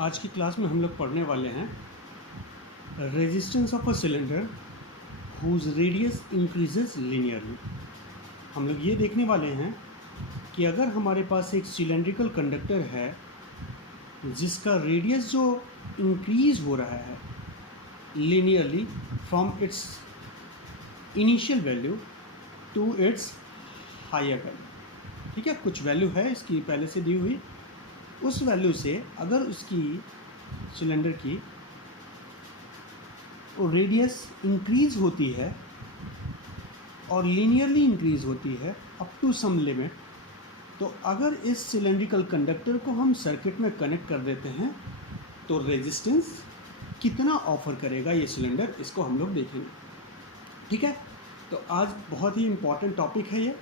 आज की क्लास में हम लोग पढ़ने वाले हैं resistance of a cylinder whose radius increases linearly. हम लोग ये देखने वाले हैं कि अगर हमारे पास एक सिलेंड्रिकल कंडक्टर है जिसका रेडियस जो इंक्रीज हो रहा है linearly from its initial value to its higher value, ठीक है, कुछ वैल्यू है इसकी पहले से दी हुई, उस वैल्यू से अगर उसकी सिलेंडर की रेडियस इंक्रीज होती है और लीनियरली इंक्रीज होती है अप टू सम लिमिट, तो अगर इस सिलेंड्रिकल कंडक्टर को हम सर्किट में कनेक्ट कर देते हैं तो रेजिस्टेंस कितना ऑफर करेगा ये सिलेंडर, इसको हम लोग देखेंगे। ठीक है, तो आज बहुत ही इम्पॉर्टेंट टॉपिक है ये।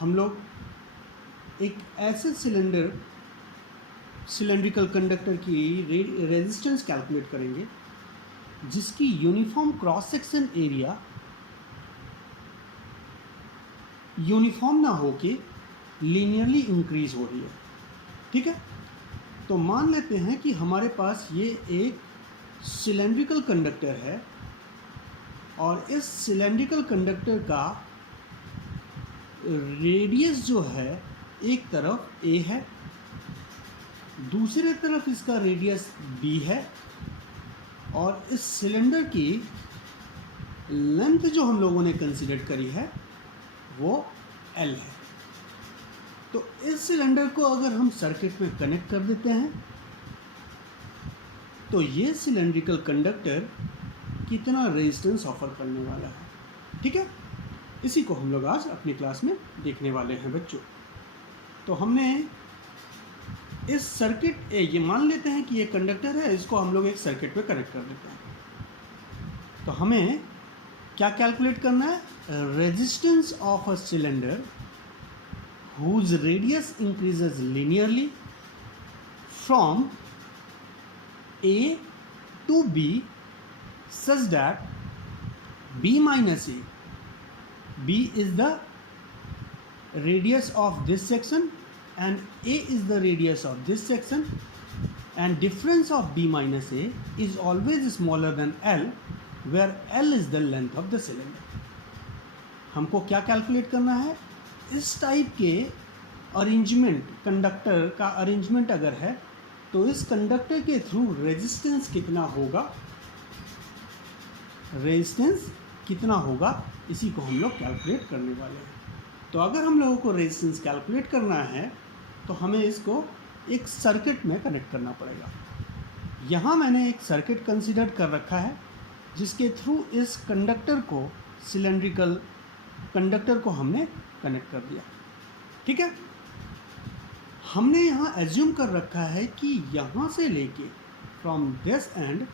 हम लोग एक ऐसे सिलेंड्रिकल कंडक्टर की रेजिस्टेंस कैलकुलेट करेंगे जिसकी uniform cross section area uniform ना हो के लीनियरली इंक्रीज हो रही है। ठीक है, तो मान लेते हैं कि हमारे पास ये एक सिलेंड्रिकल कंडक्टर है और इस सिलेंड्रिकल कंडक्टर का रेडियस जो है एक तरफ a है, दूसरी तरफ इसका रेडियस b है और इस सिलेंडर की लेंथ जो हम लोगों ने कंसीडर करी है वो L है। तो इस सिलेंडर को अगर हम सर्किट में कनेक्ट कर देते हैं तो ये सिलेंड्रिकल कंडक्टर कितना रेजिस्टेंस ऑफर करने वाला है। ठीक है, इसी को हम लोग आज अपनी क्लास में देखने वाले हैं बच्चों। तो हमने इस सर्किट ये मान लेते हैं कि ये कंडक्टर है, इसको हम लोग एक सर्किट में कनेक्ट कर देते हैं। तो हमें क्या कैलकुलेट करना है? Resistance of a cylinder whose radius increases linearly from A to B such that B minus A, B is the radius of this section and A is the radius of this section, and difference of B minus A is always smaller than L, where L is the length of the cylinder. हमको क्या calculate करना है? इस type के arrangement, conductor का arrangement अगर है तो इस कंडक्टर के थ्रू रेजिस्टेंस कितना होगा, रेजिस्टेंस कितना होगा, इसी को हम लोग कैलकुलेट करने वाले हैं। तो अगर हम लोगों को रेजिस्टेंस कैलकुलेट करना है तो हमें इसको एक सर्किट में कनेक्ट करना पड़ेगा। यहाँ मैंने एक सर्किट कंसीडर कर रखा है जिसके थ्रू इस कंडक्टर को, सिलेंड्रिकल कंडक्टर को हमने कनेक्ट कर दिया। ठीक है, हमने यहाँ एज्यूम कर रखा है कि यहाँ से लेके फ्रॉम दिस एंड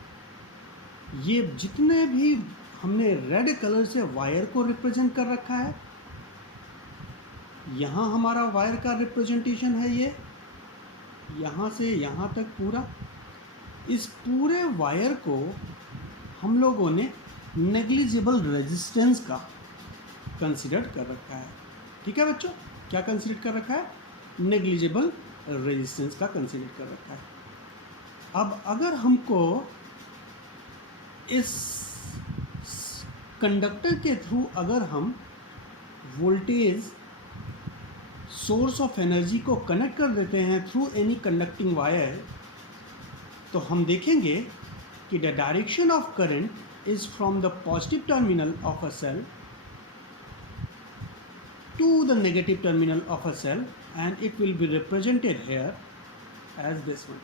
ये जितने भी हमने रेड कलर से वायर को रिप्रेजेंट कर रखा है, यहाँ हमारा वायर का रिप्रेजेंटेशन है, ये यहाँ से यहाँ तक पूरा, इस पूरे वायर को हम लोगों ने नेग्लिजिबल रेजिस्टेंस का कंसीडर कर रखा है। ठीक है बच्चों, क्या कंसीडर कर रखा है? नेग्लिजिबल रेजिस्टेंस का कंसीडर कर रखा है। अब अगर हमको इस कंडक्टर के थ्रू अगर हम वोल्टेज सोर्स ऑफ एनर्जी को कनेक्ट कर देते हैं थ्रू एनी कंडक्टिंग वायर, तो हम देखेंगे कि the direction of current is from the positive terminal of a cell to the negative terminal of a cell and it will be represented here as this one.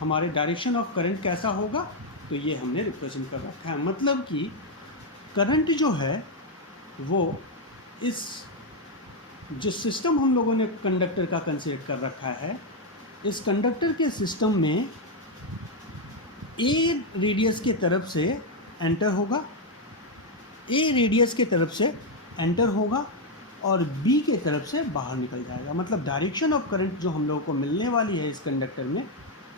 हमारे direction of current कैसा होगा? तो ये हमने represent कर रखा है। मतलब कि करंट जो है वो इस जो सिस्टम हम लोगों ने कंडक्टर का कंसीडर कर रखा है, इस कंडक्टर के सिस्टम में A रेडियस के तरफ से एंटर होगा, A रेडियस के तरफ से एंटर होगा और B के तरफ से बाहर निकल जाएगा। मतलब डायरेक्शन ऑफ करंट जो हम लोगों को मिलने वाली है इस कंडक्टर में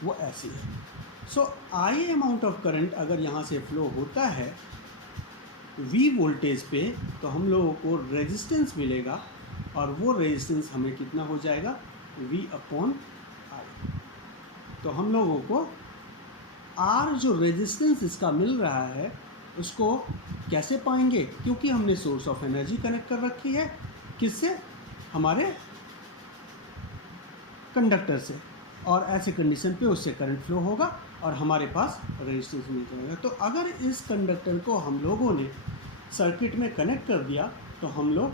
वो ऐसी है। सो I अमाउंट ऑफ करंट अगर यहाँ से फ्लो होता है V वोल्टेज पे, तो हम लोगों को रेजिस्टेंस मिलेगा और वो रेजिस्टेंस हमें कितना हो जाएगा? V upon I। तो हम लोगों को आर जो रेजिस्टेंस इसका मिल रहा है उसको कैसे पाएंगे, क्योंकि हमने सोर्स ऑफ एनर्जी कनेक्ट कर रखी है किससे, हमारे कंडक्टर से, और ऐसे कंडीशन पे उससे करंट फ्लो होगा और हमारे पास रेजिस्टेंस मिल जाएगा। तो अगर इस कंडक्टर को हम लोगों ने सर्किट में कनेक्ट कर दिया तो हम लोग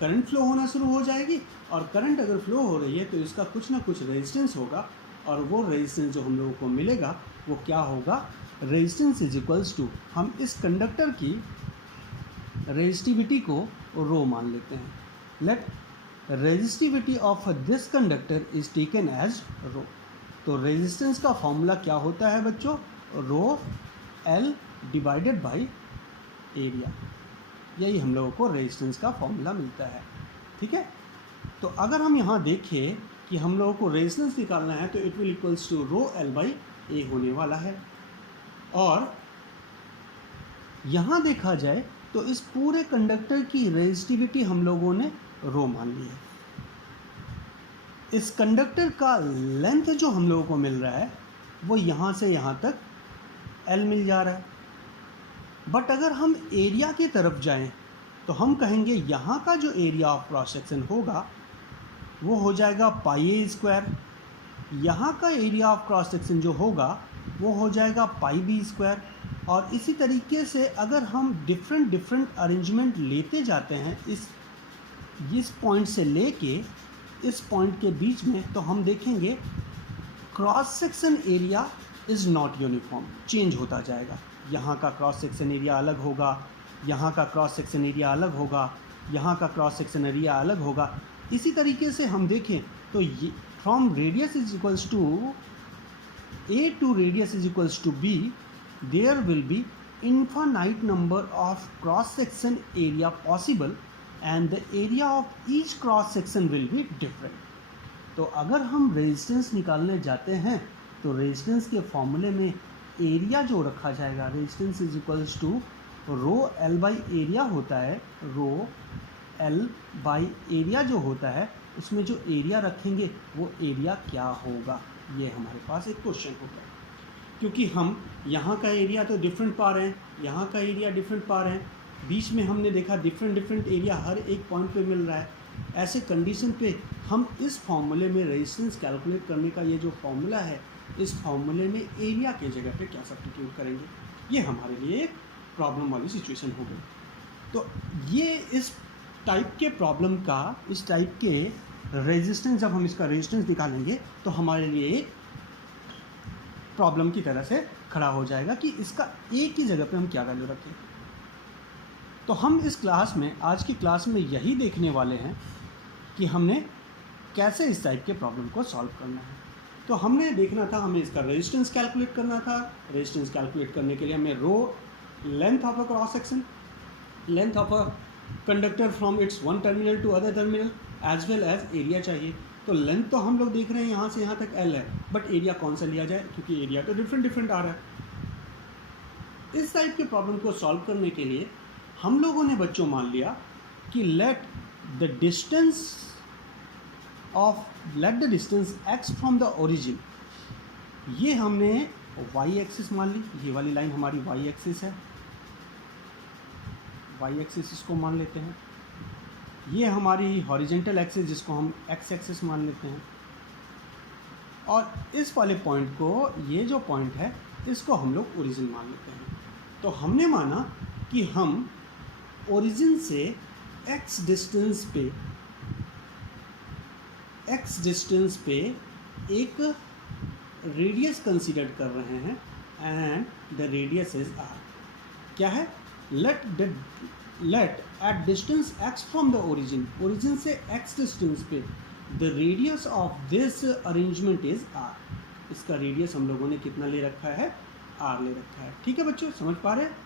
करंट फ्लो होना शुरू हो जाएगी, और करंट अगर फ्लो हो रही है तो इसका कुछ ना कुछ रेजिस्टेंस होगा, और वो रेजिस्टेंस जो हम लोगों को मिलेगा वो क्या होगा, रेजिस्टेंस इज इक्वल्स टू, हम इस कंडक्टर की रेजिस्टिविटी को रो मान लेते हैं। Let resistivity of this conductor is taken as rho. तो रेजिस्टेंस का फॉर्मूला क्या होता है बच्चों, rho l divided by area, यही हम लोगों को रेजिस्टेंस का फॉर्मूला मिलता है। ठीक है, तो अगर हम यहाँ देखें कि हम लोगों को रेजिस्टेंस निकालना है तो it will equals to rho L by a होने वाला है, और यहाँ देखा जाए तो इस पूरे कंडक्टर की रेजिस्टिविटी हम लोगों ने रो मान ली है। इस कंडक्टर का लेंथ जो हम लोगों को मिल रहा है वो यहाँ से यहाँ तक एल मिल जा रहा है, बट अगर हम एरिया की तरफ जाएं तो हम कहेंगे यहाँ का जो एरिया ऑफ क्रॉस सेक्शन होगा वो हो जाएगा पाई ए स्क्वायर, यहाँ का एरिया ऑफ क्रॉस सेक्शन जो होगा वो हो जाएगा पाई बी स्क्वायर, और इसी तरीके से अगर हम डिफरेंट अरेंजमेंट लेते जाते हैं इस पॉइंट से लेके इस पॉइंट के बीच में, तो हम देखेंगे cross section area is not uniform, change होता जाएगा। यहाँ का क्रॉस सेक्शन एरिया अलग होगा, यहाँ का क्रॉस सेक्शन एरिया अलग होगा, यहाँ का क्रॉस सेक्शन एरिया अलग होगा। इसी तरीके से हम देखें तो ये from radius is equals to A to radius is equals to B, there will be infinite number of cross section area possible and the area of each cross section will be different। तो अगर हम resistance निकालने जाते हैं तो resistance के फॉर्मूले में एरिया जो रखा जाएगा, resistance is equals to rho L by area होता है, रो एल बाई एरिया जो होता है उसमें जो एरिया रखेंगे वो एरिया क्या होगा, ये हमारे पास एक क्वेश्चन होगा। क्योंकि हम यहाँ का एरिया तो डिफरेंट पा रहे हैं, यहाँ का एरिया डिफरेंट पा रहे हैं, बीच में हमने देखा डिफरेंट एरिया हर एक पॉइंट पे मिल रहा है। ऐसे कंडीशन पे हम इस फॉर्मूले में रेजिस्टेंस कैलकुलेट करने का ये जो फॉर्मूला है, इस फॉर्मूले में एरिया के जगह पे क्या सब्स्टिट्यूट करेंगे, ये हमारे लिए एक प्रॉब्लम वाली सिचुएशन हो गई। तो ये इस टाइप के प्रॉब्लम का, इस टाइप के रेजिस्टेंस, जब हम इसका रेजिस्टेंस निकालेंगे तो हमारे लिए प्रॉब्लम की तरह से खड़ा हो जाएगा कि इसका एक ही जगह पे हम क्या वैल्यू रखें। तो हम इस क्लास में, आज की क्लास में यही देखने वाले हैं कि हमने कैसे इस टाइप के प्रॉब्लम को सॉल्व करना है। तो हमने देखना था, हमें इसका रेजिस्टेंस कैलकुलेट करना था। रेजिस्टेंस कैलकुलेट करने के लिए हमें rho length of a cross section, length of a conductor from its one terminal to other terminal as well as area चाहिए। तो लेंथ तो हम लोग देख रहे हैं यहाँ से यहाँ तक एल है, बट एरिया कौन सा लिया जाए, क्योंकि एरिया तो डिफरेंट आ रहा है। इस टाइप के प्रॉब्लम को सॉल्व करने के लिए हम लोगों ने बच्चों मान लिया कि let the distance x from the origin, ये हमने y एक्सिस मान ली, ये वाली लाइन हमारी y एक्सिस है, y एक्सिस इसको मान लेते हैं। ये हमारी हॉरिजेंटल एक्सिस जिसको हम x एक्सिस मान लेते हैं, और इस वाले पॉइंट को, ये जो पॉइंट है इसको हम लोग ओरिजिन मान लेते हैं। तो हमने माना कि हम ओरिजिन से x डिस्टेंस पे एक रेडियस कंसीडर कर रहे हैं, and the radius is r। क्या है, let at distance x from the origin से x डिस्टेंस पे the radius of this arrangement is r। इसका रेडियस हम लोगों ने कितना ले रखा है, r ले रखा है। ठीक है बच्चों, समझ पा रहे हैं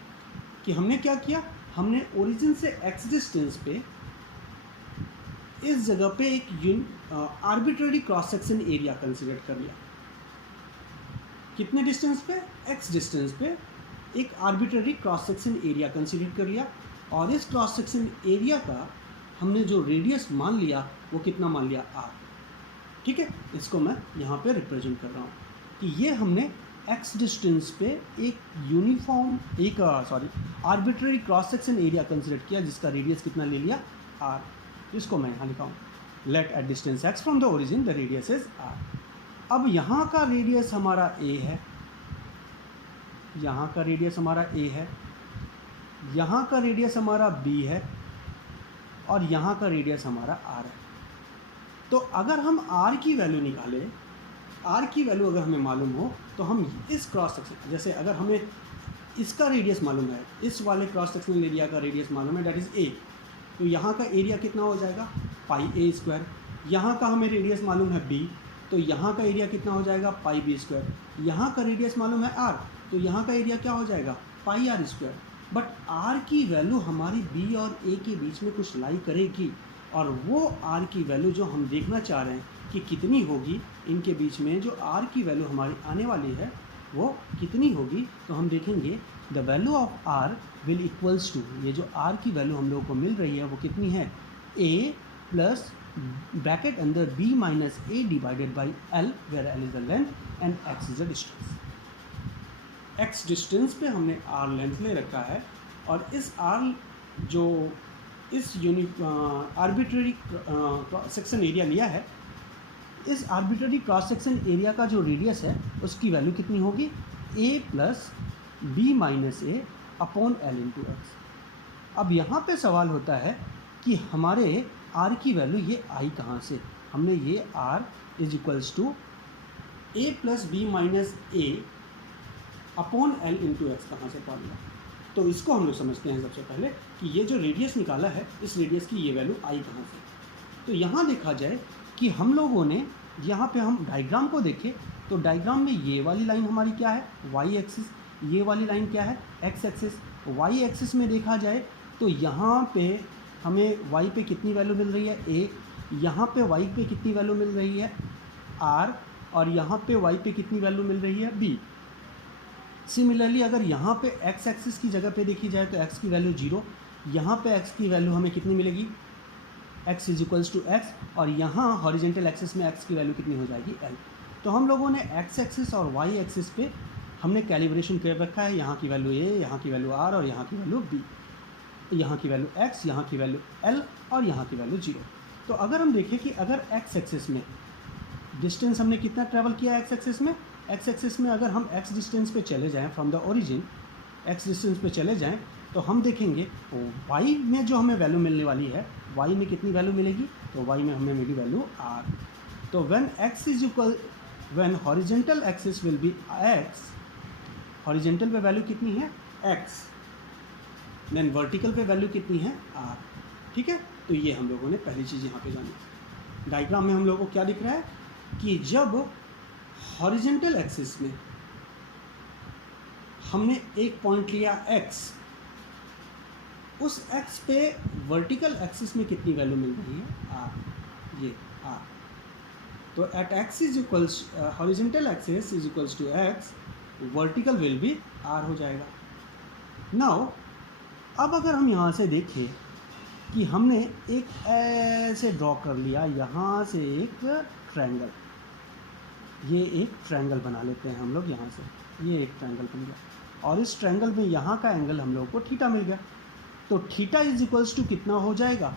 कि हमने क्या किया, हमने ओरिजिन से x डिस्टेंस पे इस जगह पे एक arbitrary cross section area consider कर लिया। कितने डिस्टेंस पे, x डिस्टेंस पे एक arbitrary cross section area consider कर लिया, और इस क्रॉस सेक्शन एरिया का हमने जो रेडियस मान लिया वो कितना मान लिया, r। ठीक है, इसको मैं यहाँ पे रिप्रेजेंट कर रहा हूँ। कि ये हमने x डिस्टेंस पे एक uniform arbitrary cross section area consider किया जिसका रेडियस कितना ले लिया r। इसको मैं यहाँ लिखा हूँ, let at distance x from the origin the radius is r। अब यहाँ का रेडियस हमारा a है, यहाँ का रेडियस हमारा a है, यहाँ का रेडियस हमारा b है और यहाँ का रेडियस हमारा r है। तो अगर हम r की वैल्यू निकालें, r की वैल्यू अगर हमें मालूम हो तो हम इस क्रॉस सेक्शन, जैसे अगर हमें इसका रेडियस मालूम है, इस वाले क्रॉस सेक्शनल एरिया का रेडियस मालूम है, डेट इज़ a, तो यहाँ का एरिया कितना हो जाएगा पाई a स्क्वायर। यहाँ का हमें रेडियस मालूम है b, तो यहाँ का एरिया कितना हो जाएगा पाई b स्क्वायर। यहाँ का रेडियस मालूम है r, तो यहाँ का एरिया क्या हो जाएगा पाई r स्क्वायर। बट r की वैल्यू हमारी b और a के बीच में कुछ लाई करेगी, और वो r की वैल्यू जो हम देखना चाह रहे हैं कि कितनी होगी इनके बीच में, जो r की वैल्यू हमारी आने वाली है वो कितनी होगी, तो हम देखेंगे the value of r will equals to, ये जो r की वैल्यू हम लोगों को मिल रही है वो कितनी है, a प्लस ब्रैकेट अंदर b minus a divided by l, where l is the length and x is the distance. x distance पे हमने r लेंथ ले रखा है, और इस r जो इस आर्बिट्ररी सेक्शन एरिया लिया है, इस आर्बिट्ररी क्रॉस सेक्शन एरिया का जो रेडियस है उसकी वैल्यू कितनी होगी, a plus B minus A upon L into X. अब यहाँ पे सवाल होता है कि हमारे r की वैल्यू ये आई कहाँ से, हमने ये r is equals to a plus B minus A upon L into X कहाँ से पा लिया। तो इसको हम लोग समझते हैं सबसे पहले कि ये जो रेडियस निकाला है, इस रेडियस की ये वैल्यू आई कहाँ से। तो यहाँ देखा जाए कि हम लोगों ने यहाँ पे हम डायग्राम को देखें तो डायग्राम में ये वाली लाइन हमारी क्या है वाई एक्सिस, ये वाली लाइन क्या है एक्स एक्सिस। वाई एक्सिस में देखा जाए तो यहाँ पे हमें वाई पे कितनी वैल्यू मिल रही है ए, यहाँ पे वाई पे कितनी वैल्यू मिल रही है आर, और यहाँ पे वाई पे कितनी वैल्यू मिल रही है बी। सिमिलरली अगर यहाँ पे एक्स एक्सिस की जगह पे देखी जाए तो एक्स की वैल्यू 0, यहाँ पे एक्स की वैल्यू हमें कितनी मिलेगी x is equals to X, और यहाँ हॉरिजेंटल एक्सिस में x की वैल्यू कितनी हो जाएगी l। तो हम लोगों ने x एक्सिस और y एक्सिस पे हमने कैलिब्रेशन कर रखा है, यहाँ की वैल्यू a, यहाँ की वैल्यू r और यहाँ की वैल्यू b, यहाँ की वैल्यू x, यहाँ की वैल्यू l और यहाँ की वैल्यू 0। तो अगर हम देखें कि अगर x एक्सिस में डिस्टेंस हमने कितना ट्रैवल किया x एक्सिस में, x एक्सिस में अगर हम x डिस्टेंस पे चले जाएँ from the origin, x distance पे चले जाएँ तो हम देखेंगे y में जो हमें वैल्यू मिलने वाली है, y में कितनी वैल्यू मिलेगी, तो y में हमें मिली वैल्यू r। तो when x is equal, when horizontal axis will be x, horizontal पे वैल्यू कितनी है x, देन वर्टिकल पे वैल्यू कितनी है r। ठीक है, तो ये हम लोगों ने पहली चीज़ यहाँ पे जानी। डायग्राम में हम लोगों को क्या दिख रहा है कि जब हॉरिजेंटल एक्सिस में हमने एक पॉइंट लिया x, उस x पे वर्टिकल एक्सिस में कितनी वैल्यू मिल रही है r, ये r। तो at x is equals, horizontal axis is equals to x, vertical will भी r हो जाएगा। नाउ अब अगर हम यहाँ से देखें कि हमने एक ऐसे ड्रॉ कर लिया, यहाँ से एक ट्रायंगल, ये एक ट्रायंगल बना लेते हैं हम लोग यहाँ से, ये एक ट्रायंगल बन गया, और इस ट्रायंगल में यहाँ का एंगल हम लोगों को थीटा मिल गया। तो थीटा इज इक्वल्स टू कितना हो जाएगा,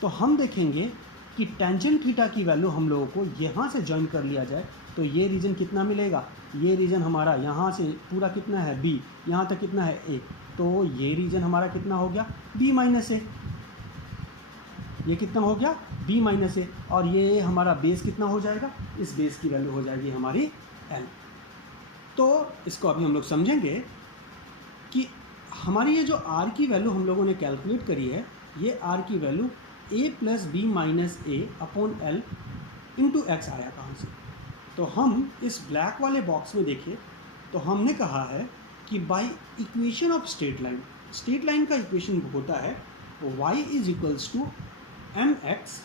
तो हम देखेंगे कि टेंजेंट थीटा की वैल्यू हम लोगों को यहाँ से ज्वाइन कर लिया जाए तो ये रीजन कितना मिलेगा, ये रीजन हमारा यहाँ से पूरा कितना है b, यहाँ तक कितना है a, तो ये रीजन हमारा कितना हो गया b माइनस ए, ये कितना हो गया b माइनस ए, और ये हमारा बेस कितना हो जाएगा, इस बेस की वैल्यू हो जाएगी हमारी l। तो इसको अभी हम लोग समझेंगे कि हमारी ये जो r की वैल्यू हम लोगों ने कैलकुलेट करी है, ये r की value a plus B minus A upon L into X आया कहाँ से। तो हम इस ब्लैक वाले बॉक्स में देखें तो हमने कहा है कि by equation of straight line, straight line का इक्वेशन होता है y is equals to m x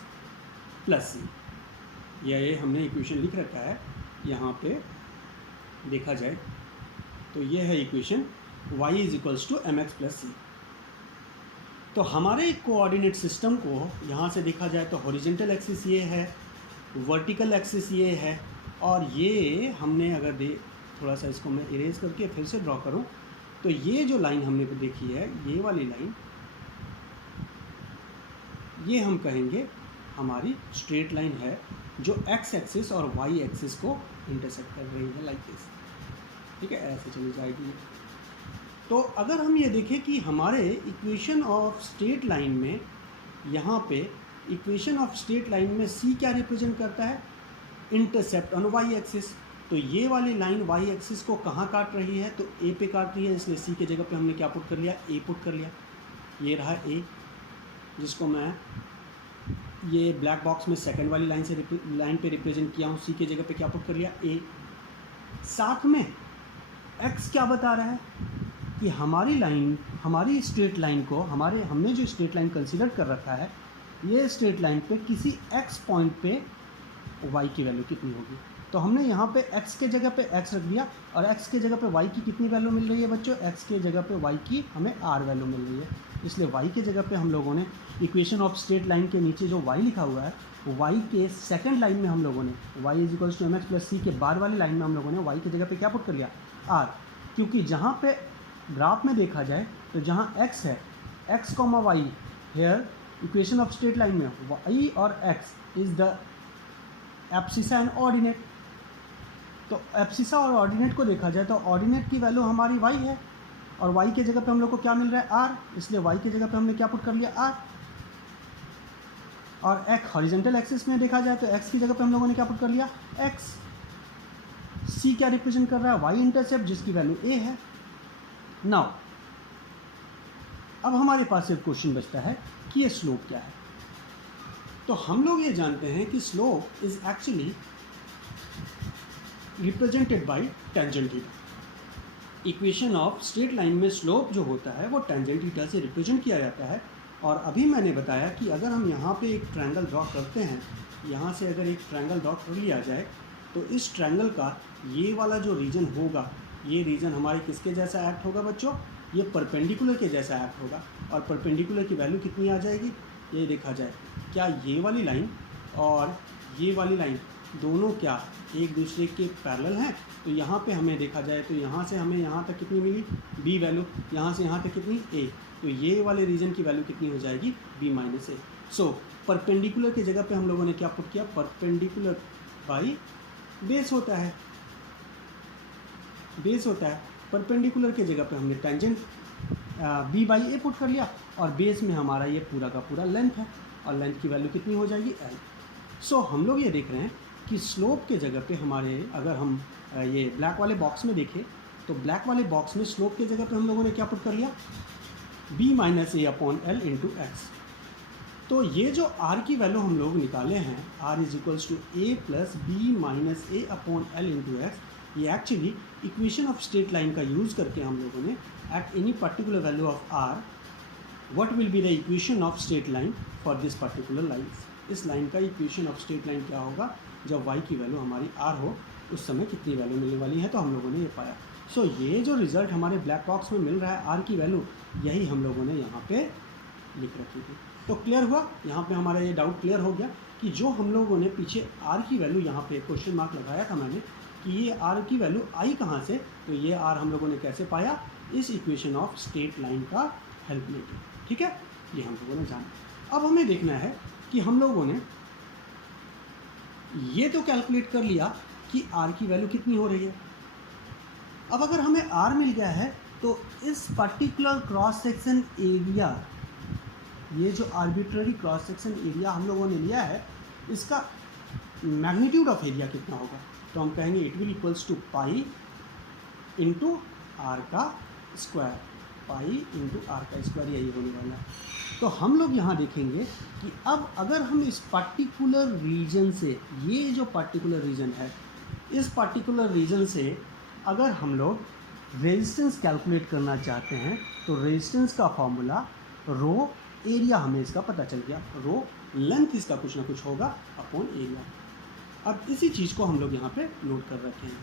plus c. ये हमने इक्वेशन लिख रखा है यहाँ पे, देखा जाए तो ये है equation y is equals to m x plus c. तो हमारे कोऑर्डिनेट सिस्टम को यहाँ से देखा जाए तो हॉरिजेंटल एक्सिस ये है, वर्टिकल एक्सिस ये है, और ये हमने अगर थोड़ा सा इसको मैं इरेज करके फिर से ड्रॉ करूं, तो ये जो लाइन हमने देखी है, ये वाली लाइन, ये हम कहेंगे हमारी स्ट्रेट लाइन है जो एक्स एक्सिस और वाई एक्सिस को इंटरसेक्ट कर रही है, लाइक दिस। ठीक है, ऐसे चली जाएगी। तो अगर हम ये देखें कि हमारे इक्वेशन ऑफ स्ट्रेट लाइन में, यहाँ पे इक्वेशन ऑफ स्ट्रेट लाइन में सी क्या रिप्रेजेंट करता है, इंटरसेप्ट ऑन वाई एक्सिस। तो ये वाली लाइन वाई एक्सिस को कहाँ काट रही है, तो ए पे काट रही है, इसलिए सी के जगह पे हमने क्या पुट कर लिया, ए पुट कर लिया। ये रहा ए, जिसको मैं ये ब्लैक बॉक्स में सेकंड वाली लाइन पे रिप्रेजेंट किया हूँ, सी के जगह पे क्या पुट कर लिया, ए। साथ में एक्स क्या बता रहा है कि हमारी लाइन, हमारी स्ट्रेट लाइन को, हमने जो स्ट्रेट लाइन कंसीडर कर रखा है, ये स्ट्रेट लाइन पे किसी एक्स पॉइंट पे वाई की वैल्यू कितनी होगी। तो हमने यहाँ पे एक्स के जगह पे एक्स रख दिया, और एक्स के जगह पे वाई की कितनी वैल्यू मिल रही है बच्चों, एक्स के जगह पे वाई की हमें आर वैल्यू मिल रही है। इसलिए वाई के जगह पे हम लोगों ने इक्वेशन ऑफ स्ट्रेट लाइन के नीचे जो वाई लिखा हुआ है, वाई के सेकंड लाइन में हम लोगों ने y is equals to m x plus c के बाद वाली लाइन में हम लोगों ने वाई की जगह पे क्या पुट कर लिया, आर। क्योंकि जहाँ पे ग्राफ में देखा जाए तो जहाँ एक्स है, X comma Y, here equation of straight line में वाई और X is the abscissa and ordinate. तो एब्सिसा और ऑर्डिनेट को देखा जाए तो ऑर्डिनेट की वैल्यू हमारी वाई है, और वाई के जगह पे हम लोग को क्या मिल रहा है, आर। इसलिए वाई के जगह पे हमने क्या पुट कर लिया, आर। और एक्स हॉरिजॉन्टल एक्सिस में देखा जाए तो एक्स की जगह पे हम लोगों ने क्या पुट कर लिया, एक्स। सी क्या रिप्रेजेंट कर रहा है, वाई इंटरसेप्ट, जिसकी वैल्यू ए है। नाउ अब हमारे पास एक क्वेश्चन बचता है कि ये स्लोप क्या है। तो हम लोग ये जानते हैं कि slope is actually represented by tangent theta. Equation of straight line में स्लोप जो होता है वो टेंजेंट थीटा से रिप्रेजेंट किया जाता है। और अभी मैंने बताया कि अगर हम यहाँ पे एक ट्रायंगल ड्रॉ करते हैं, यहाँ से अगर एक ट्रायंगल ड्रॉ कर लिया जाए, तो इस ट्रायंगल का ये वाला जो रीजन होगा, ये रीजन हमारे किसके जैसा एक्ट होगा बच्चों, ये परपेंडिकुलर के जैसा एक्ट होगा। और परपेंडिकुलर की वैल्यू कितनी आ जाएगी, ये देखा जाए, क्या ये वाली लाइन और ये वाली लाइन दोनों क्या एक दूसरे के पैरेलल हैं। तो यहाँ पे हमें देखा जाए तो यहाँ से हमें यहाँ तक कितनी मिली, बी वैल्यू, यहाँ से यहाँ तक कितनी, ए। तो ये वाले रीजन की वैल्यू कितनी हो जाएगी, बी माइनस ए। सो परपेंडिकुलर की जगह पे हम लोगों ने क्या पुट किया, परपेंडिकुलर बाई बेस होता है, बेस होता है। परपेंडिकुलर की जगह पे हमने tangent B by A put कर लिया, और बेस में हमारा ये पूरा का पूरा लेंथ है, और लेंथ की वैल्यू कितनी हो जाएगी, एल। सो हम लोग ये देख रहे हैं कि स्लोप के जगह पे हमारे, अगर हम ये ब्लैक वाले बॉक्स में देखें, तो ब्लैक वाले बॉक्स में स्लोप के जगह पे हम लोगों ने क्या पुट कर लिया, बी माइनस ए अपॉन एल इंटू एक्स। तो ये जो आर की वैल्यू हम लोग निकाले हैं, r is equals to A plus B minus A upon L into x, ये actually equation of straight line का यूज़ करके हम लोगों ने at any particular value of r what will be the equation of straight line for this particular line. इस line का equation of straight line क्या होगा, जब y की वैल्यू हमारी r हो उस समय कितनी वैल्यू मिलने वाली है, तो हम लोगों ने ये पाया। सो ये जो रिज़ल्ट हमारे ब्लैक बॉक्स में मिल रहा है r की वैल्यू, यही हम लोगों ने यहाँ पे लिख रखी थी। तो क्लियर हुआ, यहाँ पे हमारा ये डाउट क्लियर हो गया कि जो हम लोगों ने पीछे r की वैल्यू यहाँ पे क्वेश्चन मार्क लगाया था मैंने कि ये r की वैल्यू आई कहाँ से, तो ये r हम लोगों ने कैसे पाया, इस इक्वेशन ऑफ स्ट्रेट लाइन का हेल्प लेके। ठीक है, ये हम लोगों ने जाना। अब हमें देखना है कि हम लोगों ने ये तो कैलकुलेट कर लिया कि r की वैल्यू कितनी हो रही है। अब अगर हमें r मिल गया है तो इस पर्टिकुलर क्रॉस सेक्शन एरिया, ये जो आर्बिट्ररी क्रॉस सेक्शन एरिया हम लोगों ने लिया है, इसका मैग्नीट्यूड ऑफ एरिया कितना होगा, तो हम कहेंगे it will equals to pi into R का स्क्वायर, पाई इंटू आर का स्क्वायर, यही होने वाला है। तो हम लोग यहाँ देखेंगे कि अब अगर हम इस पर्टिकुलर रीजन से, ये जो पर्टिकुलर रीजन है, इस पर्टिकुलर रीजन से अगर हम लोग रेजिस्टेंस कैलकुलेट करना चाहते हैं, तो रेजिस्टेंस का फॉर्मूला रो, एरिया हमें इसका पता चल गया, रो लेंथ इसका कुछ ना कुछ होगा अपॉन एरिया। अब इसी चीज़ को हम लोग यहाँ पे नोट कर रखे हैं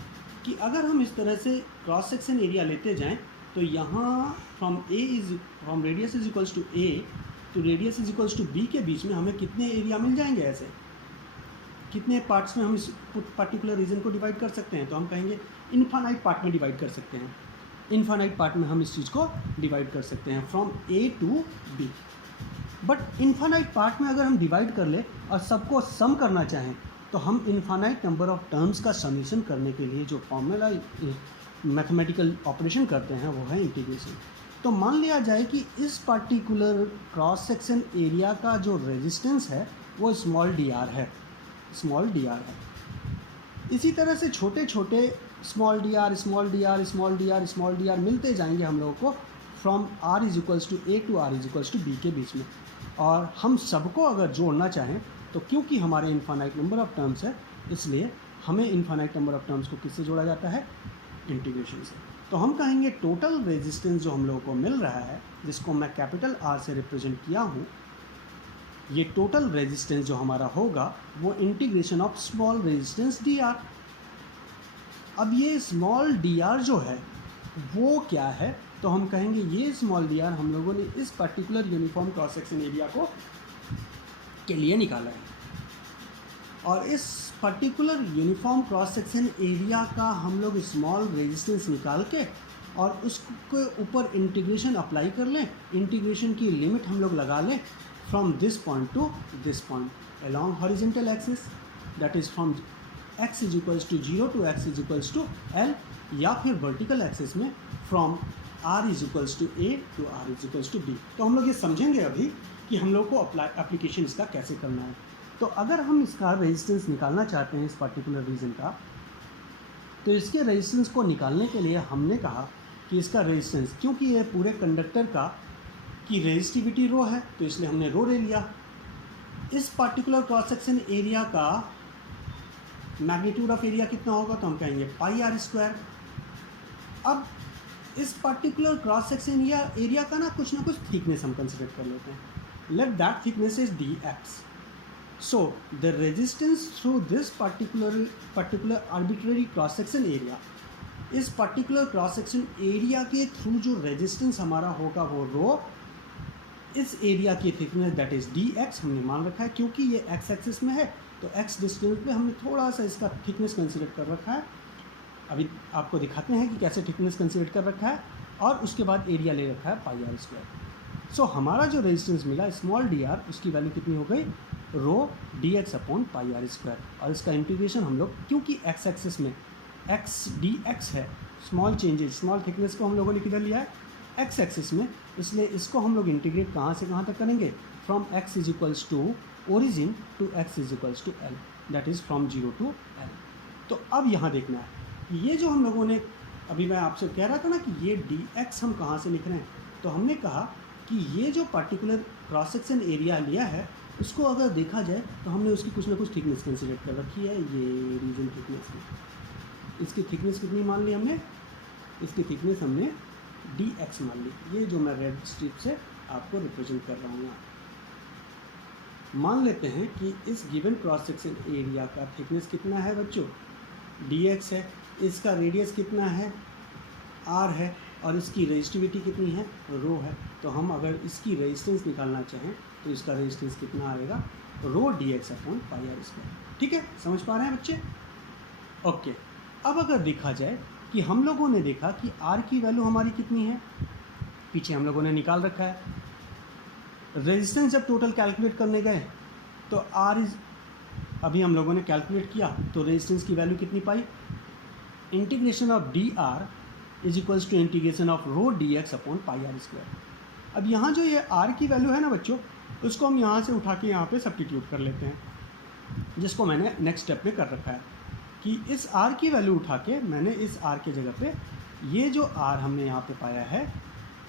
कि अगर हम इस तरह से क्रॉस सेक्शन एरिया लेते जाएं, तो यहाँ from radius is equals to A to radius is equals to B के बीच में हमें कितने एरिया मिल जाएंगे ऐसे, कितने पार्ट्स में हम इस पर्टिकुलर रीजन को डिवाइड कर सकते हैं, तो हम कहेंगे इन्फानाइट पार्ट में डिवाइड कर सकते हैं। इन्फानाइट पार्ट में हम इस चीज़ को डिवाइड कर सकते हैं from A to B. But infinite part में अगर हम डिवाइड कर ले और सबको सम करना चाहें, तो हम इन्फानाइट नंबर ऑफ टर्म्स का समीशन करने के लिए जो फॉर्मूला मैथमेटिकल ऑपरेशन करते हैं वो है इंटीग्रेशन। तो मान लिया जाए कि इस पर्टिकुलर क्रॉस सेक्शन एरिया का जो रेजिस्टेंस है वो स्मॉल डी आर है, स्मॉल डी आर है। इसी तरह से छोटे छोटे small D R, small D R, small D R, small D R मिलते जाएंगे हम लोगों को from R is equals to A to R is equals to B के बीच में। और हम सबको अगर जोड़ना चाहें तो क्योंकि हमारे इन्फानाइट नंबर ऑफ टर्म्स है, इसलिए हमें इन्फानाइट नंबर ऑफ टर्म्स को किससे जोड़ा जाता है, इंटीग्रेशन से। तो हम कहेंगे टोटल रेजिस्टेंस जो हम लोगों को मिल रहा है, जिसको मैं कैपिटल आर से रिप्रेजेंट किया हूँ, ये टोटल रेजिस्टेंस जो हमारा होगा वो integration of small resistance D R. अब ये स्मॉल डी आर जो है वो क्या है, तो हम कहेंगे ये स्मॉल डी आर हम लोगों ने इस particular uniform cross section area को के लिए निकाला है। और इस particular uniform cross section area का हम लोग स्मॉल रेजिस्टेंस निकाल के और उसके ऊपर इंटीग्रेशन अप्लाई कर लें। इंटीग्रेशन की लिमिट हम लोग लगा लें from this point to this point along horizontal axis, that is from x is equals to 0 to x is equals to l, या फिर वर्टिकल एक्सिस में from r is equals to a to r is equals to b। तो हम लोग ये समझेंगे अभी कि हम लोग को एप्लीकेशन इसका कैसे करना है। तो अगर हम इसका रेजिस्टेंस निकालना चाहते हैं इस पर्टिकुलर रीजन का, तो इसके रेजिस्टेंस को निकालने के लिए हमने कहा कि इसका रेजिस्टेंस, क्योंकि ये पूरे कंडक्टर का की रेजिस्टिविटी रो है तो इसलिए हमने रो ले लिया। इस पर्टिकुलर क्रॉस सेक्शन एरिया का मैग्नीट्यूड ऑफ एरिया कितना होगा, तो हम कहेंगे पाई आर स्क्वायर। अब इस पर्टिकुलर क्रॉस सेक्शन एरिया का ना कुछ थिकनेस हम कंसिडर कर लेते हैं। Let that thickness is D x. So the resistance through this particular arbitrary cross section area, इस particular cross section area के थ्रू जो रेजिस्टेंस हमारा होगा वो रो, इस एरिया की thickness that is D x हमने मान रखा है, क्योंकि ये एक्स एक्सिस में है तो एक्स डिस्टेंस पे हमने थोड़ा सा इसका थिकनेस कंसिडर कर रखा है। अभी आपको दिखाते हैं कि कैसे थिकनेस कंसिडर कर रखा है, और उसके बाद एरिया ले रखा है पाई आर स्क्वायर। सो हमारा जो रेजिस्टेंस मिला स्मॉल डी आर, उसकी वैल्यू कितनी हो गई, rho d x upon pi r square. और इसका इंटीग्रेशन हम लोग, क्योंकि एक्स एक्सिस में एक्स डी एक्स है, स्मॉल चेंजेस, स्मॉल थिकनेस को हम लोगों ने किधर लिया है, एक्स एक्सिस में, इसलिए इसको हम लोग इंटीग्रेट कहाँ से कहाँ तक करेंगे, from X is equals to origin to X is equals to L, that is from 0 to L. तो अब यहाँ देखना है कि ये जो हम लोगों ने, अभी मैं आपसे कह रहा था ना कि ये डी एक्स हम कहाँ से लिख रहे हैं, तो हमने कहा कि ये जो पर्टिकुलर क्रॉस सेक्शन एरिया लिया है उसको अगर देखा जाए तो हमने उसकी कुछ ना कुछ थिकनेस कंसिडर कर रखी है। ये रीजन थिकनेस है, इसकी थिकनेस कितनी मान ली हमने, इसकी थिकनेस हमने डी एक्स मान ली। ये जो मैं रेड स्ट्रिप से आपको रिप्रेजेंट कर रहा हूँ यहाँ, मान लेते हैं कि इस गिवन क्रॉस सेक्शन एरिया का थिकनेस कितना है बच्चों, डी एक्स है, इसका रेडियस कितना है, आर है, और इसकी रेजिस्टिविटी कितनी है, रो है। तो हम अगर इसकी रेजिस्टेंस निकालना चाहें तो इसका रेजिस्टेंस कितना आएगा, rho d x upon pi r square. ठीक है, समझ पा रहे हैं बच्चे? ओके, अब अगर देखा जाए कि हम लोगों ने देखा कि आर की वैल्यू हमारी कितनी है, पीछे हम लोगों ने निकाल रखा है। रेजिस्टेंस जब टोटल कैलकुलेट करने गए तो आर इज, अभी हम लोगों ने कैलकुलेट किया तो रेजिस्टेंस की वैल्यू कितनी पाई, integration of d r is equals to integration of rho d x upon pi r square. अब यहाँ जो ये आर की वैल्यू है ना बच्चों, उसको हम यहाँ से उठा के यहाँ पे सब्स्टिट्यूट कर लेते हैं, जिसको मैंने नेक्स्ट स्टेप में कर रखा है कि इस आर की वैल्यू उठा के मैंने इस आर के जगह पे ये जो आर हमने यहाँ पे पाया है,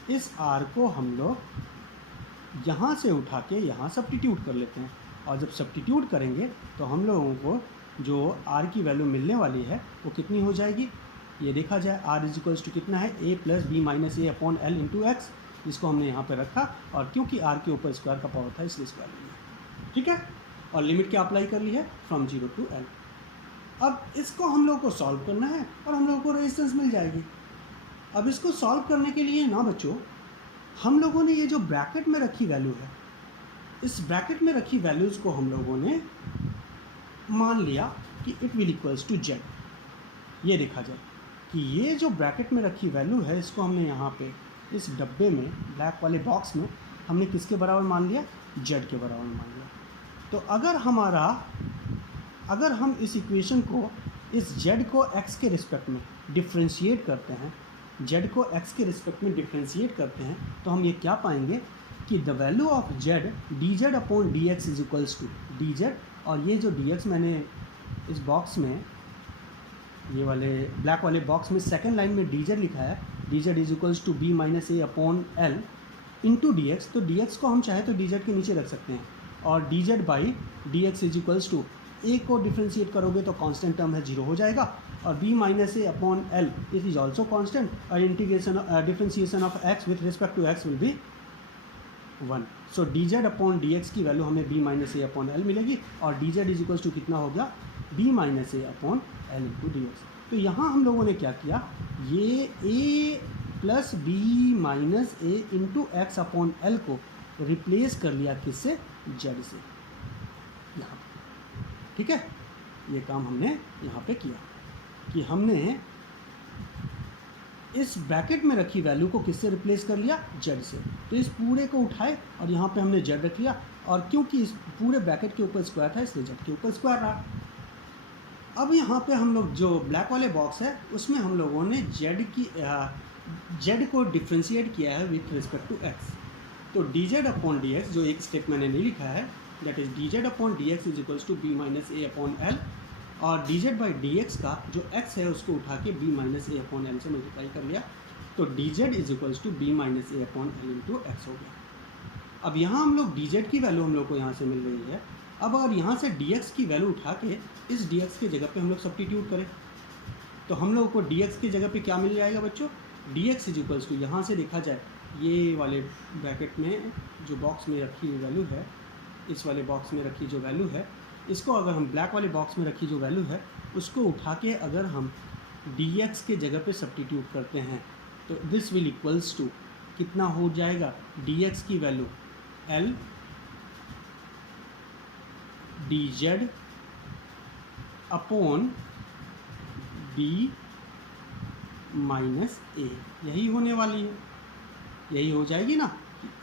इस आर को हम लोग यहाँ से उठा के यहाँ सब्स्टिट्यूट कर लेते हैं। और जब सब्स्टिट्यूट करेंगे तो हम लोगों को जो आर की वैल्यू मिलने वाली है वो कितनी हो जाएगी, ये देखा जाए आर इज इक्वल्स टू कितना है, ए प्लस बी माइनस ए अपॉन एल इंटू एक्स, जिसको हमने यहाँ पे रखा, और क्योंकि आर के ऊपर स्क्वायर का पावर था इसलिए स्क्वायर लिया। ठीक है, और लिमिट क्या अप्लाई कर ली है, फ्रॉम 0 टू एल। अब इसको हम लोग को सॉल्व करना है और हम लोगों को रेजिस्टेंस मिल जाएगी। अब इसको सॉल्व करने के लिए ना बच्चों, हम लोगों ने ये जो ब्रैकेट में रखी वैल्यू है, इस ब्रैकेट में रखी वैल्यूज़ को हम लोगों ने मान लिया कि it will equals to Z, ये देखा जाए कि ये जो ब्रैकेट में रखी वैल्यू है इसको हमने यहाँ पे इस डब्बे में ब्लैक वाले बॉक्स में हमने किसके बराबर मान लिया, जेड के बराबर मान लिया। तो अगर हम इस इक्वेशन को, इस जेड को एक्स के रिस्पेक्ट में डिफ्रेंशिएट करते हैं, जेड को एक्स के रिस्पेक्ट में डिफ्रेंशिएट करते हैं, तो हम ये क्या पाएंगे कि the value of Z D Z upon D x is equals to D Z, और ये जो डी एक्स मैंने इस बॉक्स में, ये वाले ब्लैक वाले बॉक्स में सेकेंड लाइन में डी जेड लिखा है, D Z is equals to B minus A upon L into D x. तो डी एक्स को हम चाहे तो डी जेड के नीचे रख सकते हैं, और d z by d x is equals to, a को डिफ्रेंशिएट करोगे तो कांस्टेंट टर्म है, जीरो हो जाएगा, और b minus A upon l it is also constant, और integration differentiation of x with respect to x will be 1। So d Z upon D x की value हमें बी माइनस ए upon l मिलेगी, और d Z is equals to कितना हो गया, b minus ए upon L into D x. तो यहाँ हम लोगों ने क्या किया, ये a plus B minus A into x upon L को रिप्लेस कर लिया किससे, जेड से, यहाँ। ठीक है, ये काम हमने यहाँ पे किया कि हमने इस ब्रैकेट में रखी वैल्यू को किससे रिप्लेस कर लिया, जेड से। तो इस पूरे को उठाए और यहाँ पे हमने जेड रख लिया, और क्योंकि इस पूरे ब्रैकेट के ऊपर स्क्वायर था इसलिए जेड के ऊपर स्क्वायर रहा। अब यहाँ पे हम लोग जो ब्लैक वाले बॉक्स है उसमें हम लोगों ने जेड को डिफ्रेंशिएट किया है विथ रिस्पेक्ट टू एक्स। तो d Z upon D x, जो एक स्टेप मैंने नहीं लिखा है, that is d Z upon D x is equals to B minus A upon l, और d z by d x का जो एक्स है उसको उठा के बी माइनस ए अपॉन एल से मल्टीप्लाई कर लिया, तो d Z is equals to B minus A upon L into x हो गया। अब यहाँ हम लोग डी जेड की वैल्यू हम लोग को यहाँ से मिल रही है। अब अगर यहाँ से डी एक्स की वैल्यू उठा के इस डी एक्स की जगह पे हम लोग सब्स्टिट्यूट करें, तो हम लोग को डी एक्स की जगह पे क्या मिल जाएगा बच्चों, D x is equals to, यहाँ से देखा जाए ये वाले ब्रैकेट में जो बॉक्स में रखी हुई वैल्यू है, इस वाले बॉक्स में रखी जो वैल्यू है, इसको अगर हम ब्लैक वाले बॉक्स में रखी जो वैल्यू है उसको उठा के अगर हम डी एक्स के जगह पे सब्स्टिट्यूट करते हैं, तो दिस विल इक्वल्स टू कितना हो जाएगा, डी एक्स की value l D Z upon B minus a, यही होने वाली है, यही हो जाएगी ना।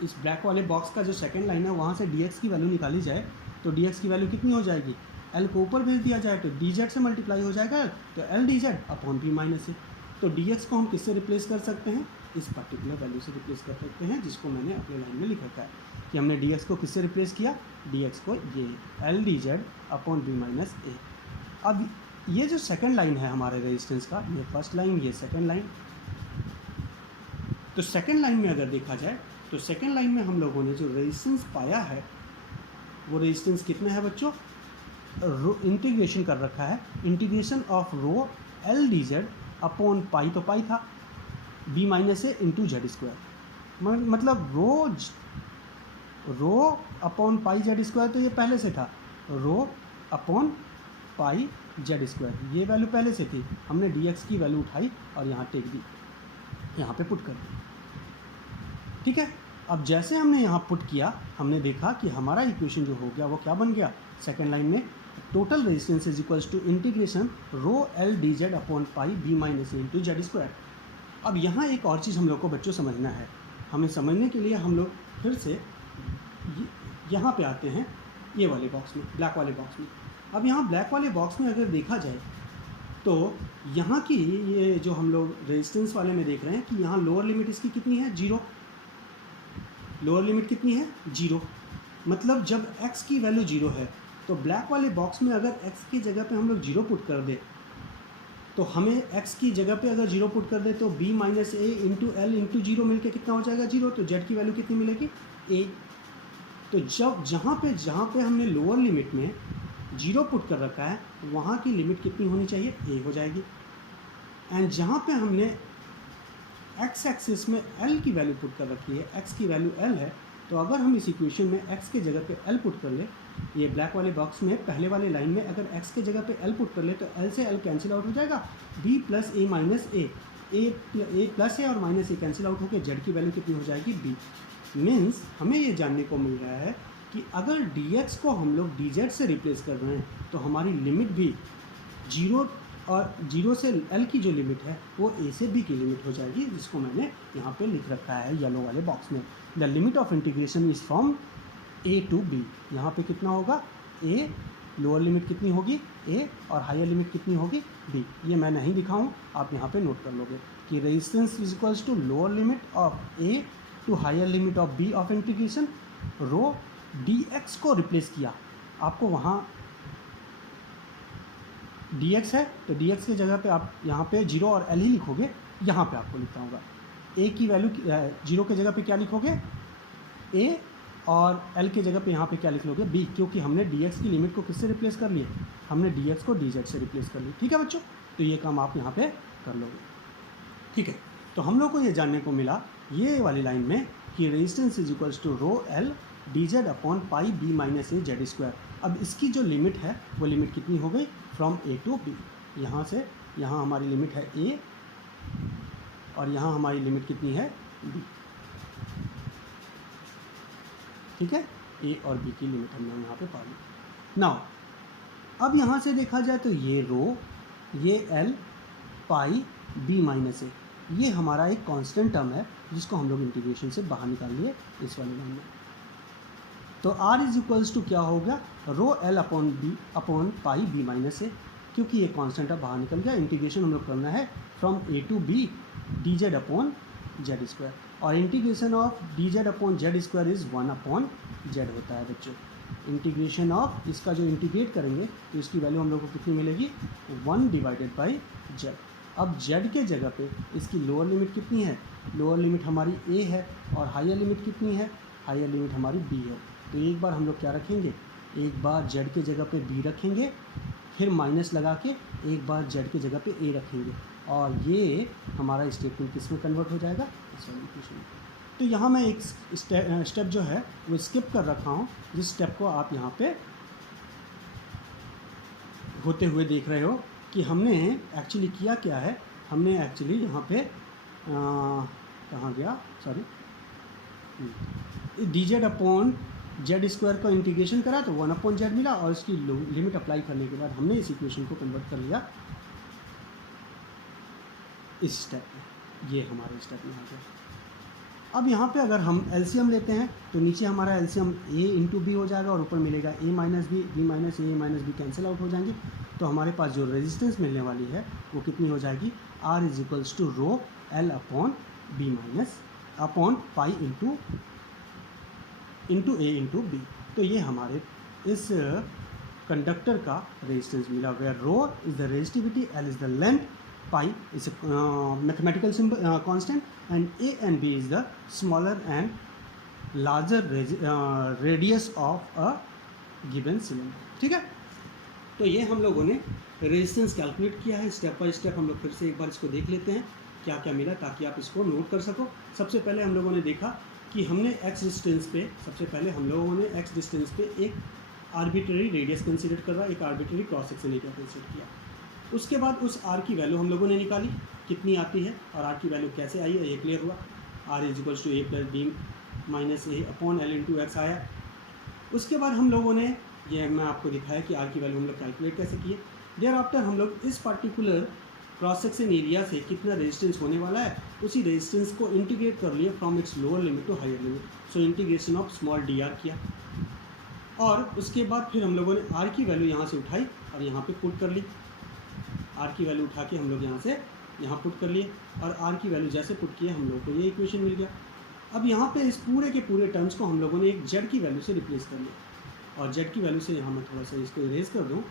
इस ब्लैक वाले बॉक्स का जो सेकंड लाइन है वहाँ से डी एक्स की वैल्यू निकाली जाए तो डी एक्स की वैल्यू कितनी हो जाएगी, एल को ऊपर भेज दिया जाए तो डी जेड से मल्टीप्लाई हो जाएगा, तो l D Z upon B minus a. तो डी एक्स को हम किससे रिप्लेस कर सकते हैं, इस पर्टिकुलर वैल्यू से रिप्लेस कर सकते हैं, जिसको मैंने अपने लाइन में लिख रखा है कि हमने डी एक्स को किससे रिप्लेस किया, डी एक्स को ये l D Z upon B minus a. अब ये जो सेकंड लाइन है हमारे रेजिस्टेंस का, ये फर्स्ट लाइन, ये सेकंड लाइन, तो सेकंड लाइन में अगर देखा जाए तो सेकंड लाइन में हम लोगों ने जो रेजिस्टेंस पाया है वो रेजिस्टेंस कितना है बच्चों, इंटीग्रेशन कर रखा है, integration of row L D Z upon पाई, तो पाई था B minus A into Z square, मतलब rho upon pi Z square, तो ये पहले से था, rho upon pi Z square, ये वैल्यू पहले से थी, हमने डी एक्स की वैल्यू उठाई और यहाँ टेक दी, यहाँ पे पुट कर दी। ठीक है, अब जैसे हमने यहाँ पुट किया हमने देखा कि हमारा इक्वेशन जो हो गया वो क्या बन गया, सेकेंड लाइन में total resistance is equals to integration rho L D Z upon pi B minus A into Z square. अब यहाँ एक और चीज़ हम लोग को बच्चों समझना है, हमें समझने के लिए हम लोग फिर से यहाँ पे आते हैं, ये वाले बॉक्स में, ब्लैक वाले बॉक्स में। अब यहाँ ब्लैक वाले बॉक्स में अगर देखा जाए तो यहाँ की ये जो हम लोग रेजिस्टेंस वाले में देख रहे हैं कि यहाँ लोअर लिमिट इसकी कितनी है, 0, लोअर लिमिट कितनी है, 0, मतलब जब x की वैल्यू 0 है तो ब्लैक वाले बॉक्स में अगर x की जगह पे हम लोग 0 पुट कर दे, तो हमें x की जगह पे अगर 0 पुट कर दे तो b minus A into L into 0 मिल के कितना हो जाएगा, 0, तो z की वैल्यू कितनी मिलेगी, a। तो जब जहाँ पे हमने लोअर लिमिट में 0 पुट कर रखा है वहाँ की लिमिट कितनी होनी चाहिए, a हो जाएगी। एंड जहाँ पे हमने x एक्सिस में l की वैल्यू पुट कर रखी है, x की वैल्यू l है, तो अगर हम इस इक्वेशन में x के जगह पे l पुट कर ले, ये ब्लैक वाले बॉक्स में पहले वाले लाइन में अगर x के जगह पे l पुट कर ले तो l से l कैंसिल आउट हो जाएगा, b plus a minus a, a plus a और माइनस a कैंसिल आउट होकर z की वैल्यू कितनी हो जाएगी, b। मीन्स हमें ये जानने को मिल रहा है कि अगर dx को हम लोग dz से रिप्लेस कर रहे हैं तो हमारी लिमिट भी 0 और 0 से l की जो लिमिट है वो a से b की लिमिट हो जाएगी, जिसको मैंने यहाँ पे लिख रखा है येलो वाले बॉक्स में। The limit of integration is from a to b। यहाँ पे कितना होगा a, लोअर लिमिट कितनी होगी a और हायर लिमिट कितनी होगी b। ये मैं नहीं लिखा हूँ, आप यहाँ पे नोट कर लोगे कि resistance is equals to lower limit of a to higher limit of b of integration rho dx को रिप्लेस किया। आपको वहाँ dx है तो dx की जगह पे आप यहाँ पे 0 और l ही लिखोगे, यहाँ पे आपको लिखना होगा a की वैल्यू 0 की जगह पे क्या लिखोगे a और l की जगह पे यहाँ पे क्या लिख लोगे b, क्योंकि हमने dx की लिमिट को किससे रिप्लेस कर लिए, हमने dx को dz से रिप्लेस कर ली। ठीक है बच्चों, तो ये काम आप यहाँ पे कर लोगे। ठीक है, तो हम लोग को ये जानने को मिला ये वाली लाइन में कि resistance is equals to rho L D Z upon pi B minus A Z square. अब इसकी जो लिमिट है वो लिमिट कितनी हो गई फ्रॉम ए टू बी। यहाँ से यहाँ हमारी लिमिट है ए और यहाँ हमारी लिमिट कितनी है बी। ठीक है, ए और बी की लिमिट हमने यहाँ पे पा ली। नाउ अब यहाँ से देखा जाए तो ये रो, ये एल, पाई बी माइनस ए, ये हमारा एक कांस्टेंट टर्म है जिसको हम लोग इंटीग्रेशन से बाहर निकाल लिए इस वाले लाइन में। तो आर इज इक्वल्स टू क्या हो गया rho L upon b upon pi B minus a, क्योंकि ये कांस्टेंट अब बाहर निकल गया। इंटीग्रेशन हम लोग करना है from A to b d Z upon z square, और integration of d Z upon z square is 1 upon z होता है बच्चों। इंटीग्रेशन ऑफ इसका जो इंटीग्रेट करेंगे तो इसकी वैल्यू हम लोग को कितनी मिलेगी 1 डिवाइडेड बाई जेड। अब जेड के जगह पे इसकी लोअर लिमिट कितनी है, लोअर लिमिट हमारी ए है और हायर लिमिट कितनी है, हायर लिमिट हमारी बी है। तो एक बार हम लोग क्या रखेंगे, एक बार जेड के जगह पे बी रखेंगे, फिर माइनस लगा के एक बार जेड के जगह पे ए रखेंगे, और ये हमारा स्टेटमेंट किस में कन्वर्ट हो जाएगा इस वाले इक्वेशन में। तो यहाँ मैं एक स्टेप जो है वो स्किप कर रखा हूँ, जिस स्टेप को आप यहाँ पे होते हुए देख रहे हो कि हमने एक्चुअली किया क्या है। हमने एक्चुअली यहाँ पे कहाँ गया, sorry, D Z upon z square का इंटीग्रेशन करा तो 1 अपॉन जेड मिला, और इसकी लिमिट अप्लाई करने के बाद हमने इस इक्वेशन को कन्वर्ट कर लिया इस स्टेप में। ये हमारा स्टेप यहाँ पे। अब यहाँ पे अगर हम एलसीएम लेते हैं तो नीचे हमारा एलसीएम a इंटू बी हो जाएगा और ऊपर मिलेगा a minus B minus B cancel out हो जाएंगे। तो हमारे पास जो रेजिस्टेंस मिलने वाली है वो कितनी हो जाएगी, r is equals to rho L upon B minus upon pi into A into B. तो ये हमारे इस कंडक्टर का रेजिस्टेंस मिला, where rho is the resistivity, L is the length, pi is a mathematical symbol constant, and a and b is the smaller and larger radius of a given cylinder। ठीक है, तो ये हम लोगों ने resistance calculate किया है step by step. हम लोग फिर से एक बार इसको देख लेते हैं क्या क्या मिला, ताकि आप इसको नोट कर सको। सबसे पहले हम लोगों ने देखा कि हमने x डिस्टेंस पे, सबसे पहले हम लोगों ने x डिस्टेंस पे एक आर्बिट्ररी रेडियस कंसीडर कर रहा, एक arbitrary cross section area consider किया। उसके बाद उस r की वैल्यू हम लोगों ने निकाली कितनी आती है, और r की वैल्यू कैसे आई है ये क्लियर हुआ। r is equals to A plus B minus A upon L into X आया। उसके बाद हम लोगों ने ये मैं आपको दिखाया कि r की वैल्यू हम लोग कैलकुलेट कैसे किए। देयर आफ्टर हम लोग इस पर्टिकुलर क्रॉस सेक्शन एरिया से कितना रेजिस्टेंस होने वाला है उसी रेजिस्टेंस को इंटीग्रेट कर लिए from its lower limit to higher limit. So integration of small D R किया, और उसके बाद फिर हम लोगों ने r की वैल्यू यहाँ से उठाई और यहाँ पे पुट कर ली। r की वैल्यू उठा के हम लोग यहाँ से यहाँ पुट कर लिए, और r की वैल्यू जैसे पुट किए हम लोगों को ये इक्वेशन मिल गया। अब यहाँ पे इस पूरे के पूरे टर्म्स को हम लोगों ने एक z की वैल्यू से रिप्लेस कर लिया, और z की वैल्यू से यहाँ मैं थोड़ा सा इसको इरेज कर दूँ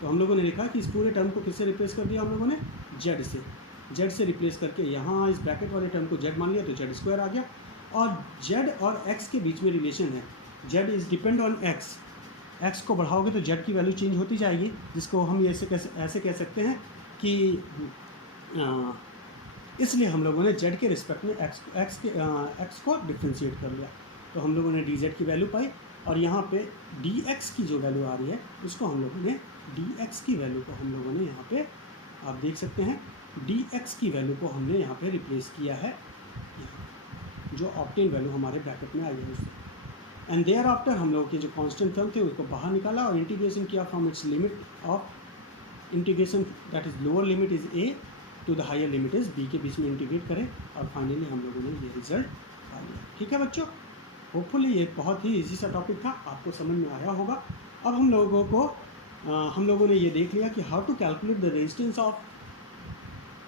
तो हम लोगों ने देखा कि इस पूरे टर्म को किससे रिप्लेस कर दिया हम लोगों ने, z से रिप्लेस करके यहाँ इस ब्रैकेट वाले टर्म को z मान लिया तो जेड स्क्वायर आ गया। और z और x के बीच में रिलेशन है, z is depend on x को बढ़ाओगे तो z की वैल्यू चेंज होती जाएगी, जिसको हम ऐसे कह सकते हैं कि इसलिए हम लोगों ने z के रिस्पेक्ट में x को डिफ्रेंशिएट कर लिया। तो हम लोगों ने dz की वैल्यू पाई, और यहाँ पे dx की जो वैल्यू आ रही है उसको हम लोगों ने dx की वैल्यू को हम लोगों ने यहाँ पे आप देख सकते हैं dx की वैल्यू को हमने यहाँ पे रिप्लेस किया है, यहाँ जो ऑब्टेन वैल्यू हमारे ब्रैकेट में आई है उससे। एंड देयर आफ्टर हम लोगों के जो कांस्टेंट टर्म थे उसको बाहर निकाला और इंटीग्रेशन किया from its limit of integration that is lower limit is A to the higher limit is B के बीच में इंटीग्रेट करें और फाइनली हम लोगों ने ये रिजल्ट पा लिया। ठीक है बच्चों, होपफुली ये बहुत ही इजी सा टॉपिक था, आपको समझ में आया होगा। अब हम लोगों ने ये देख लिया कि how to calculate the resistance of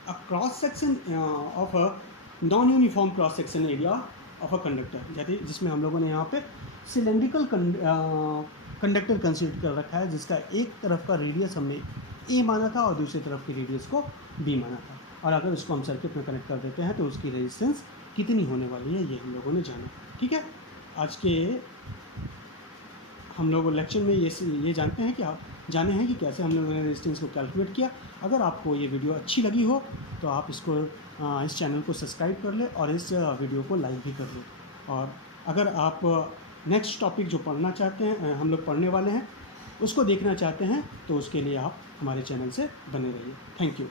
a cross section of a non uniform cross section area of a conductor, जिसमें हम लोगों ने यहाँ पे सिलेंड्रिकल कंडक्टर कंसीडर कर रखा है, जिसका एक तरफ का रेडियस हमने ए माना था और दूसरी तरफ की रेडियस को बी माना था। और अगर इसको हम सर्किट में कनेक्ट कर देते हैं तो उसकी रेजिस्टेंस कितनी होने वाली है ये हम लोगों ने जाना। ठीक है, आज के हम लोग लेक्चर में ये जानते हैं कि कैसे हम लोगों ने रेजिस्टेंस को कैलकुलेट किया। अगर आपको ये वीडियो अच्छी लगी हो तो आप इस चैनल को सब्सक्राइब कर ले और इस वीडियो को लाइक भी कर ले। और अगर आप नेक्स्ट टॉपिक जो पढ़ना चाहते हैं, हम लोग पढ़ने वाले हैं, उसको देखना चाहते हैं तो उसके लिए आप हमारे चैनल से बने रहिए। Thank you.